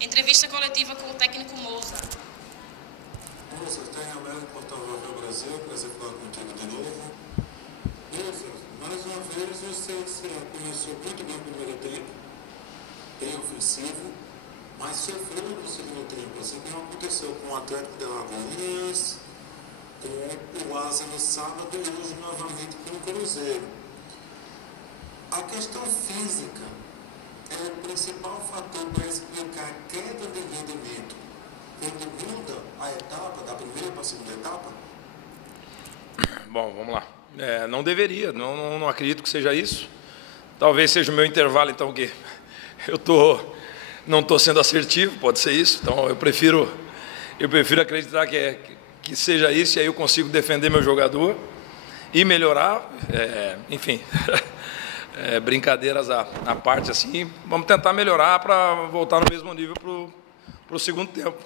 Entrevista coletiva com o técnico Moza. Moza, tenho a mesma portal do Brasil, prazer falar contigo de novo. Moza, mais uma vez você começou muito bem o primeiro tempo, bem ofensivo, mas sofreu no segundo tempo, assim como aconteceu com o Atlético de Alagoas, com o Asa no sábado e hoje novamente com o Cruzeiro. A questão física é o principal fator para explicar a queda de rendimento quando muda a etapa, da primeira para a segunda etapa? Bom, vamos lá. Não deveria, não acredito que seja isso. Talvez seja o meu intervalo, então, que não estou sendo assertivo, pode ser isso. Então, eu prefiro acreditar que seja isso, e aí eu consigo defender meu jogador e melhorar, enfim, brincadeiras à parte, assim, vamos tentar melhorar para voltar no mesmo nível para o segundo tempo.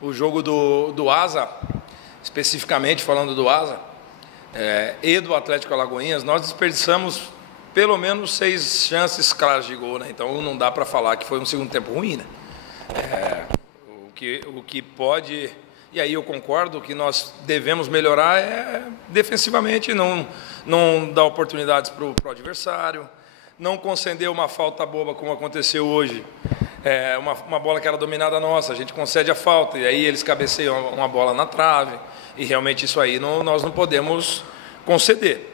O jogo do Asa, especificamente falando do Asa, e do Atlético Alagoinhas, nós desperdiçamos pelo menos 6 chances claras de gol, né? Então não dá para falar que foi um segundo tempo ruim, né? O que pode, e aí eu concordo, que nós devemos melhorar defensivamente, não dar oportunidades para o adversário, não conceder uma falta boba como aconteceu hoje. Uma bola que era dominada nossa, a gente concede a falta, e aí eles cabeceiam uma bola na trave, e realmente isso aí nós não podemos conceder.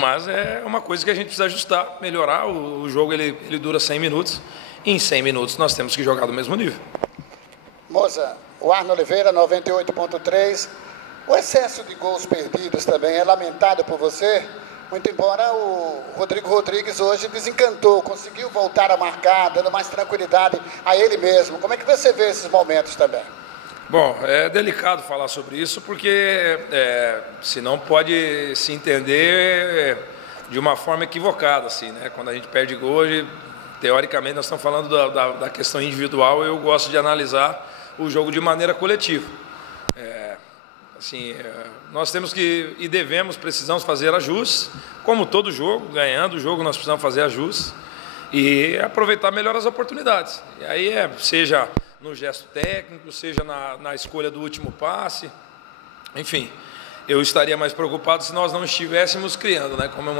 Mas é uma coisa que a gente precisa ajustar, melhorar. O jogo ele dura 100 minutos, e em 100 minutos nós temos que jogar do mesmo nível. Moça, o Arno Oliveira, 98.3. O excesso de gols perdidos também é lamentado por você? Muito embora o Rodrigo Rodrigues hoje desencantou, conseguiu voltar a marcar, dando mais tranquilidade a ele mesmo. Como é que você vê esses momentos também? Bom, é delicado falar sobre isso, porque senão pode se entender de uma forma equivocada, assim, né? Quando a gente perde gol, teoricamente nós estamos falando da questão individual. Eu gosto de analisar o jogo de maneira coletiva. Nós temos que e precisamos fazer ajustes, como todo jogo, ganhando o jogo nós precisamos fazer ajustes e aproveitar melhor as oportunidades. E aí seja no gesto técnico, seja na escolha do último passe, enfim, eu estaria mais preocupado se nós não estivéssemos criando, né? Como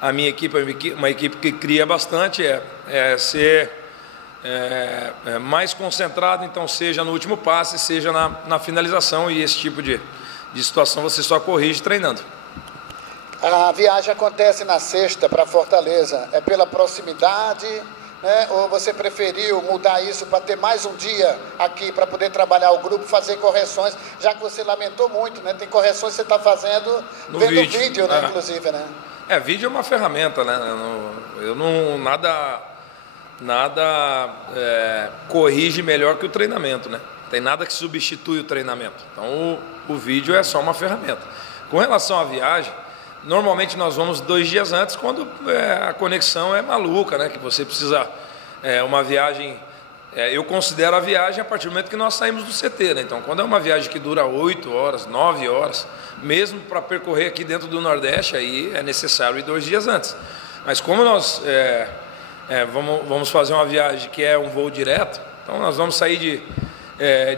a minha equipe é uma equipe que cria bastante, ser mais concentrado, então, seja no último passe, seja na finalização, e esse tipo de situação você só corrige treinando. A viagem acontece na sexta para Fortaleza, é pela proximidade, né? Ou você preferiu mudar isso para ter mais um dia aqui para poder trabalhar o grupo, fazer correções, já que você lamentou muito, né? Tem correções que você está fazendo vendo vídeo, né? Inclusive, né? Vídeo é uma ferramenta, né? Nada corrige melhor que o treinamento, né? Tem nada que substitui o treinamento. Então, o vídeo é só uma ferramenta. Com relação à viagem, normalmente nós vamos 2 dias antes, quando a conexão é maluca, né? Que você precisa... uma viagem... eu considero a viagem a partir do momento que nós saímos do CT, né? Então, quando é uma viagem que dura 8 horas, 9 horas, mesmo para percorrer aqui dentro do Nordeste, aí é necessário ir 2 dias antes. Mas como nós... vamos fazer uma viagem que é um voo direto, então nós vamos sair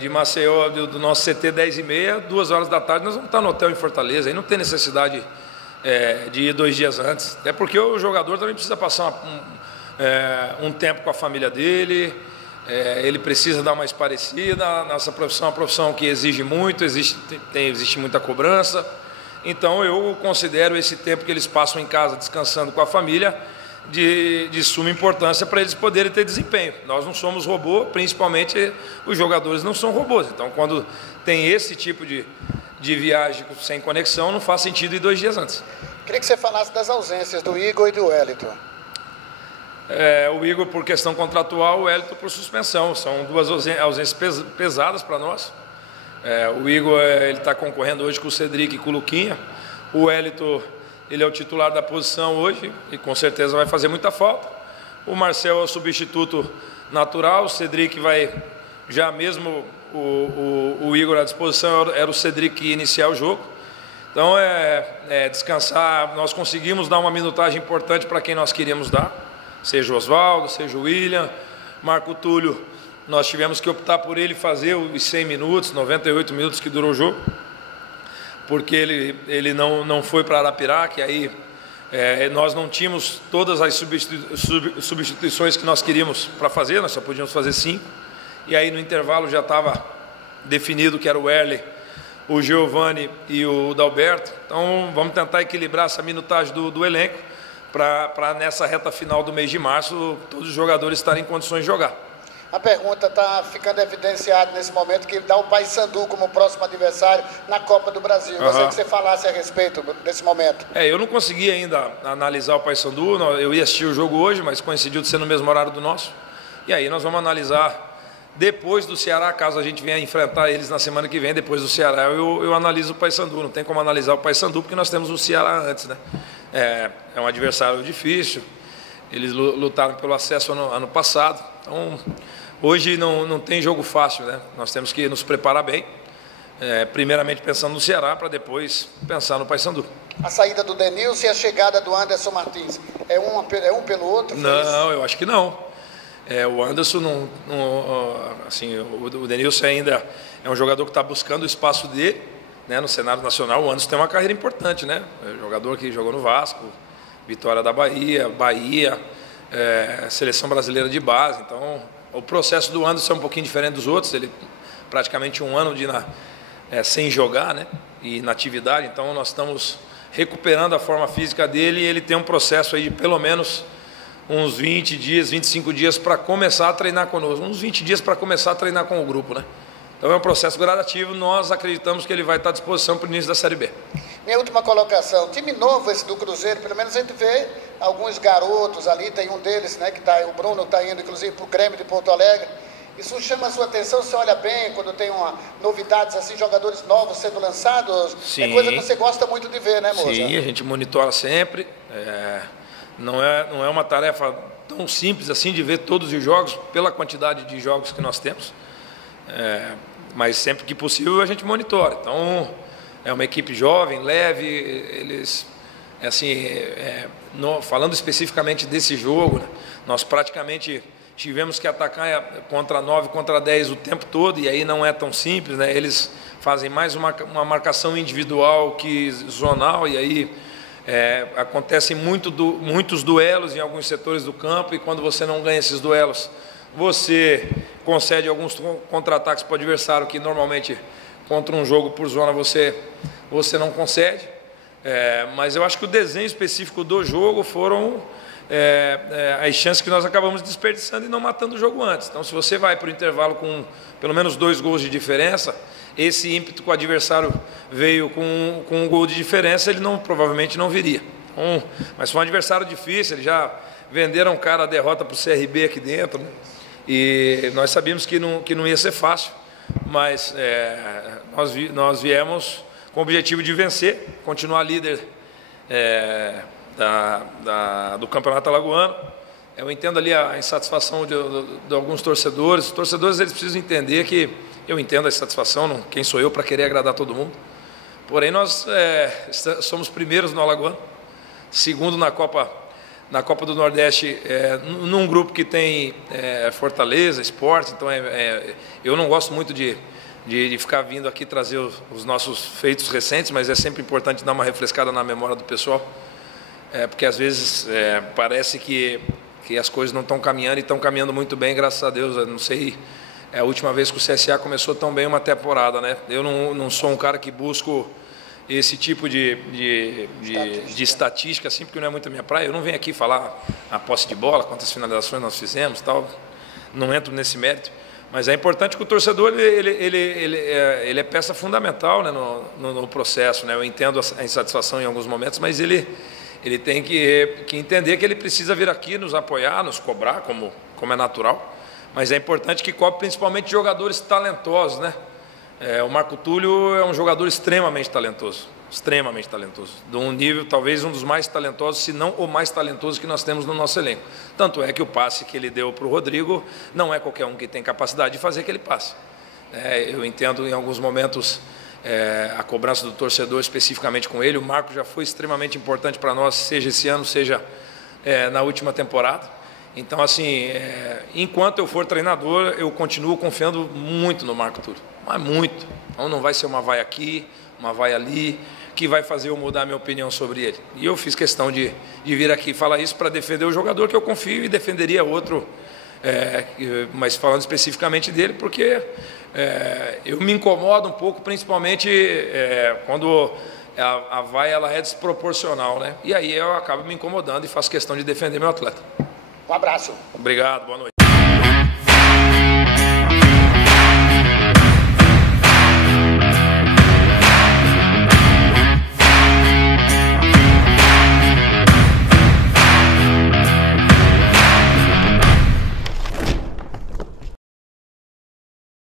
de Maceió, do nosso CT 10h30, 2 horas da tarde, nós vamos estar no hotel em Fortaleza, aí não tem necessidade de ir 2 dias antes, até porque o jogador também precisa passar um tempo com a família dele, ele precisa dar uma esparecida. A nossa profissão é uma profissão que exige muito, existe muita cobrança, então eu considero esse tempo que eles passam em casa descansando com a família de suma importância para eles poderem ter desempenho. Nós não somos robô, principalmente os jogadores não são robôs. Então, quando tem esse tipo de viagem sem conexão, não faz sentido ir 2 dias antes. Queria que você falasse das ausências do Igor e do Wellington. O Igor por questão contratual, o Wellington por suspensão. São 2 ausências pesadas para nós. O Igor ele está concorrendo hoje com o Cedric e com o Luquinha. O Wellington... ele é o titular da posição hoje e com certeza vai fazer muita falta. O Marcel é o substituto natural, o Cedric vai, já mesmo o Igor à disposição, era o Cedric que ia iniciar o jogo. Então, descansar. Nós conseguimos dar uma minutagem importante para quem nós queríamos dar, seja o Oswaldo, seja o William, Marco Túlio. Nós tivemos que optar por ele fazer os 100 minutos, 98 minutos que durou o jogo, porque ele não foi para Arapiraca, e aí nós não tínhamos todas as substituições que nós queríamos para fazer, nós só podíamos fazer 5, e aí no intervalo já estava definido que era o Erle, o Giovani e o Dalberto. Então vamos tentar equilibrar essa minutagem do elenco para nessa reta final do mês de março todos os jogadores estarem em condições de jogar. A pergunta está ficando evidenciada nesse momento que dá o Paysandu como próximo adversário na Copa do Brasil. Gostaria que você falasse a respeito desse momento. Eu não consegui ainda analisar o Paysandu, eu ia assistir o jogo hoje, mas coincidiu de ser no mesmo horário do nosso. E aí nós vamos analisar depois do Ceará, caso a gente venha enfrentar eles na semana que vem, depois do Ceará eu analiso o Paysandu. Não tem como analisar o Paysandu porque nós temos o Ceará antes, né? É um adversário difícil, eles lutaram pelo acesso ano passado, então hoje não tem jogo fácil, né? Nós temos que nos preparar bem, primeiramente pensando no Ceará, para depois pensar no Paysandu. A saída do Denilson e a chegada do Anderson Martins, é um pelo outro? Não, eu acho que não. O Anderson, assim, o Denilson ainda é um jogador que está buscando o espaço dele, né, no cenário nacional. O Anderson tem uma carreira importante, né? Jogador que jogou no Vasco, Vitória da Bahia, Seleção Brasileira de Base. Então, o processo do Anderson é um pouquinho diferente dos outros. Ele praticamente um ano sem jogar, né? E na atividade. Então, nós estamos recuperando a forma física dele e ele tem um processo aí de pelo menos uns 20 dias, 25 dias para começar a treinar conosco. Uns 20 dias para começar a treinar com o grupo, né? Então é um processo gradativo, nós acreditamos que ele vai estar à disposição para o início da Série B. Minha última colocação, time novo esse do Cruzeiro, pelo menos a gente vê alguns garotos ali, tem um deles, né, o Bruno está indo inclusive para o Grêmio de Porto Alegre. Isso chama a sua atenção, você olha bem quando tem novidades assim, jogadores novos sendo lançados? Sim. É coisa que você gosta muito de ver, né, moça? Sim, a gente monitora sempre, não é uma tarefa tão simples assim de ver todos os jogos, pela quantidade de jogos que nós temos. Mas sempre que possível a gente monitora. Então é uma equipe jovem, leve, eles falando especificamente desse jogo, né, nós praticamente tivemos que atacar contra 9, contra 10 o tempo todo, e aí não é tão simples, né? Eles fazem mais uma marcação individual que zonal, e aí acontecem muitos duelos em alguns setores do campo, e quando você não ganha esses duelos, você concede alguns contra-ataques para o adversário que normalmente contra um jogo por zona você não concede. Mas eu acho que o desenho específico do jogo foram as chances que nós acabamos desperdiçando e não matando o jogo antes. Então, se você vai para o intervalo com pelo menos 2 gols de diferença, esse ímpeto que o adversário veio com um gol de diferença, ele provavelmente não viria. Então, mas foi um adversário difícil, eles já venderam a derrota para o CRB aqui dentro, né? E nós sabíamos que não ia ser fácil, mas nós viemos com o objetivo de vencer, continuar líder do Campeonato Alagoano. Eu entendo ali a insatisfação de alguns torcedores. Os torcedores eles precisam entender que eu entendo a insatisfação, quem sou eu para querer agradar todo mundo. Porém, nós somos primeiros no Alagoano, segundo na Copa do Nordeste, num grupo que tem Fortaleza, Sport. Então eu não gosto muito de ficar vindo aqui trazer os nossos feitos recentes, mas é sempre importante dar uma refrescada na memória do pessoal, porque às vezes parece que as coisas não estão caminhando e estão caminhando muito bem, graças a Deus. Eu não sei, é a última vez que o CSA começou tão bem uma temporada, né? Eu não sou um cara que busco esse tipo de estatística, assim, porque não é muito a minha praia. Eu não venho aqui falar a posse de bola, quantas finalizações nós fizemos, tal. Não entro nesse mérito. Mas é importante que o torcedor ele é peça fundamental, né, no processo, né? Eu entendo a insatisfação em alguns momentos, mas ele tem que entender que ele precisa vir aqui nos apoiar, nos cobrar, como é natural. Mas é importante que cobre principalmente jogadores talentosos, né? O Marco Túlio é um jogador extremamente talentoso, de um nível, talvez um dos mais talentosos, se não o mais talentoso que nós temos no nosso elenco. Tanto é que o passe que ele deu para o Rodrigo, não é qualquer um que tem capacidade de fazer aquele passe. Eu entendo em alguns momentos a cobrança do torcedor especificamente com ele. O Marco já foi extremamente importante para nós, seja esse ano, seja na última temporada. Então, assim, enquanto eu for treinador, eu continuo confiando muito no Marco Túlio, mas muito. Então não vai ser uma vai aqui, uma vai ali, que vai fazer eu mudar a minha opinião sobre ele. E eu fiz questão de vir aqui falar isso para defender o jogador que eu confio e defenderia outro, mas falando especificamente dele, porque eu me incomodo um pouco, principalmente quando a vai ela é desproporcional, né? E aí eu acabo me incomodando e faço questão de defender meu atleta. Um abraço. Obrigado, boa noite.